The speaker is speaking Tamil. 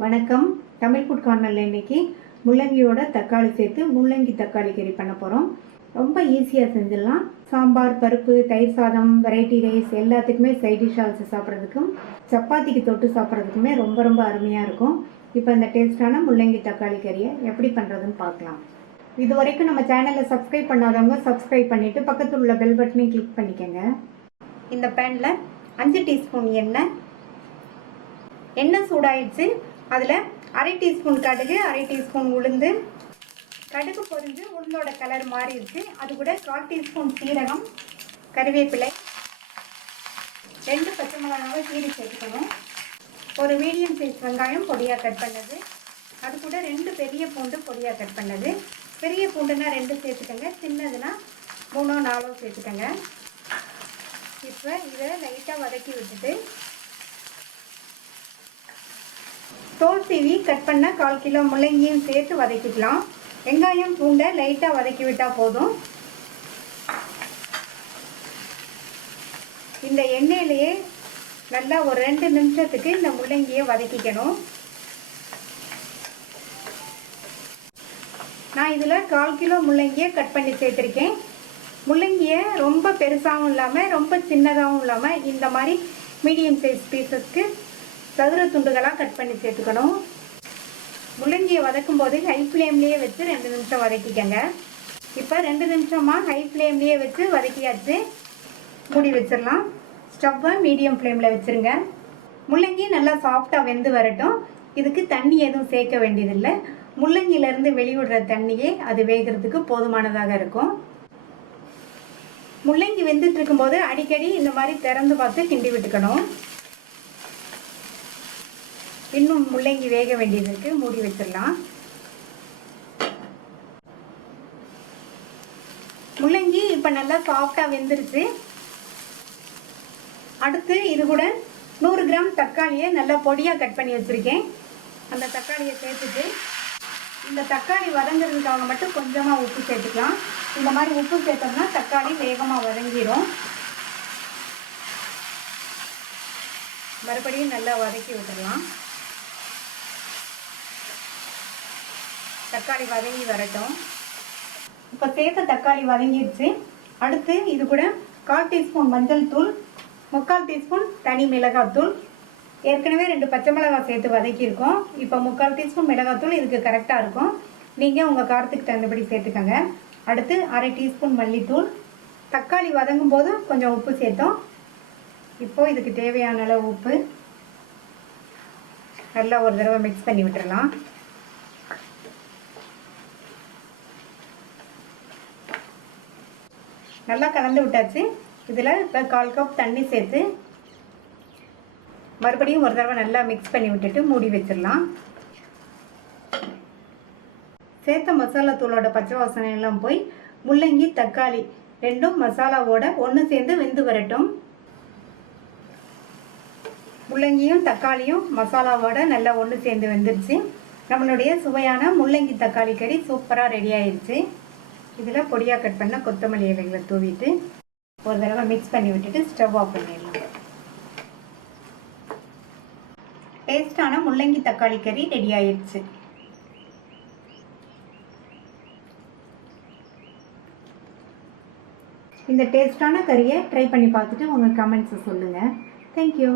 வணக்கம். தமிழ் ஃபுட் கார்னரில் இன்றைக்கி முள்ளங்கியோட தக்காளி சேர்த்து முள்ளங்கி தக்காளி கறி பண்ண போகிறோம். ரொம்ப ஈஸியாக செஞ்சிடலாம். சாம்பார், பருப்பு, தயிர் சாதம், வெரைட்டி ரைஸ் எல்லாத்துக்குமே சைட் டிஷ்ஷாக வச்சு சாப்பிட்றதுக்கும் சப்பாத்திக்கு தொட்டு சாப்பிட்றதுக்குமே ரொம்ப ரொம்ப அருமையாக இருக்கும். இப்போ இந்த டேஸ்டான முள்ளங்கி தக்காளி கறியை எப்படி பண்ணுறதுன்னு பார்க்கலாம். இது வரைக்கும் நம்ம சேனலை சப்ஸ்கிரைப் பண்ணாதவங்க சப்ஸ்கிரைப் பண்ணிவிட்டு பக்கத்தில் உள்ள பெல் பட்டனையும் கிளிக் பண்ணிக்கோங்க. இந்த பேனில் 5 டீஸ்பூன் எண்ணெய் சூடாயிடுச்சு. அதில் 1/2 டீஸ்பூன் கடுகு, 1/2 டீஸ்பூன் உளுந்து. கடுகு பொரிஞ்சு உளுந்தோட கலர் மாறிடுச்சு. அது கூட 1/4 டீஸ்பூன் சீரகம், கருவேப்பிலை, 2 பச்சை மிளகாவை கீரி சேர்த்துக்கணும். ஒரு மீடியம் சைஸ் வெங்காயம் பொடியாக கட் பண்ணது. அது கூட 2 பெரிய பூண்டு பொடியாக கட் பண்ணது. பெரிய பூண்டுனா 2 சேர்த்துக்கோங்க, சின்னதுன்னா 3 4 சேர்த்துக்கோங்க. இப்போ இதை லைட்டாக வதக்கி விட்டுட்டு தோல் சீவி கட் பண்ண 1/4 கிலோ முள்ளங்கியும் சேர்த்து வதக்கிக்கலாம். வெங்காயம் பூண்டை லைட்டாக வதக்கி விட்டால் போதும். இந்த எண்ணெயிலேயே நல்லா ஒரு 2 நிமிஷத்துக்கு இந்த முள்ளங்கியை வதக்கிக்கணும். நான் இதில் 1/4 கிலோ முள்ளங்கியை கட் பண்ணி சேர்த்துருக்கேன். முள்ளங்கியை ரொம்ப பெருசாகவும் இல்லாமல் ரொம்ப சின்னதாகவும் இல்லாமல் இந்த மாதிரி மீடியம் சைஸ் பீசஸ்க்கு சதுர துண்டுகளாக கட் பண்ணி சேர்த்துக்கணும். முள்ளங்கியை வதக்கும் போது ஹை ஃப்ளேம்லேயே வச்சு 2 நிமிஷம் வதக்கிக்கங்க. இப்போ 2 நிமிஷமாக ஹை ஃப்ளேம்லேயே வச்சு வதக்கியாச்சு. மூடி வச்சிடலாம். ஸ்டவ்வை மீடியம் ஃப்ளேமில் வச்சுருங்க. முள்ளங்கி நல்லா சாஃப்டாக வெந்து வரட்டும். இதுக்கு தண்ணி எதுவும் சேர்க்க வேண்டியதில்லை. முள்ளங்கியிலேருந்து வெளிவிடுற தண்ணியே அது வேகிறதுக்கு போதுமானதாக இருக்கும். முள்ளங்கி வெந்துட்டு இருக்கும்போது அடிக்கடி இந்த மாதிரி திறந்து பார்த்து கிண்டி விட்டுக்கணும். இன்னும் முள்ளங்கி வேக வேண்டியது இருக்கு. மூடி வச்சிடலாம். முள்ளங்கி இப்போ நல்லா சாஃப்டாக வெந்துருச்சு. அடுத்து இது கூட 100 கிராம் தக்காளியை நல்லா பொடியாக கட் பண்ணி வச்சுருக்கேன். அந்த தக்காளியை சேர்த்துட்டு இந்த தக்காளி வதங்கிறதுக்காக மட்டும் கொஞ்சமாக உப்பு சேர்த்துக்கலாம். இந்த மாதிரி உப்பு சேர்த்தோம்னா தக்காளி வேகமாக வதங்கிடும். மறுபடியும் நல்லா வதக்கி விட்டுடலாம். தக்காளி வதங்கி வரட்டும். இப்போ சேர்த்த தக்காளி வதங்கிடுச்சு. அடுத்து இது கூட 1/4 டீஸ்பூன் மஞ்சள் தூள், 3/4 டீஸ்பூன் தனி மிளகாத்தூள், ஏற்கனவே 2 பச்சை மிளகாய் சேர்த்து வதக்கியிருக்கோம். இப்போ 3/4 டீஸ்பூன் மிளகாத்தூள் இதுக்கு கரெக்டாக இருக்கும். நீங்கள் உங்கள் காரத்துக்கு தகுந்தபடி சேர்த்துக்கோங்க. அடுத்து 1/2 டீஸ்பூன் மல்லித்தூள். தக்காளி வதங்கும் போது கொஞ்சம் உப்பு சேர்த்தோம். இப்போது இதுக்கு தேவையான அளவு உப்பு நல்லா ஒரு தடவை மிக்ஸ் பண்ணி விட்டுடலாம். நல்லா கலந்து விட்டாச்சு. இதில் இப்போ 1/4 கப் தண்ணி சேர்த்து மறுபடியும் ஒரு தடவை நல்லா மிக்ஸ் பண்ணி விட்டுட்டு மூடி வச்சிடலாம். சேர்த்த மசாலா தூளோட பச்சை வாசனை எல்லாம் போய் முள்ளங்கி தக்காளி ரெண்டும் மசாலாவோட ஒன்று சேர்ந்து வெந்து வரட்டும். முள்ளங்கியும் தக்காளியும் மசாலாவோட நல்லா ஒன்று சேர்ந்து வெந்துருச்சு. நம்மளுடைய சுவையான முள்ளங்கி தக்காளி கறி சூப்பராக ரெடி ஆயிடுச்சு. இதில் பொடியாக கட் பண்ண கொத்தமல்லி இலைகளை தூவிட்டு ஒரு தடவை மிக்ஸ் பண்ணி விட்டுட்டு ஸ்டவ் ஆஃப் பண்ணிடலாம். டேஸ்டான முள்ளங்கி தக்காளி கறி ரெடி ஆயிடுச்சு. இந்த டேஸ்டான கறியை ட்ரை பண்ணி பார்த்துட்டு உங்கள் கமெண்ட்ஸை சொல்லுங்கள். தேங்க்யூ.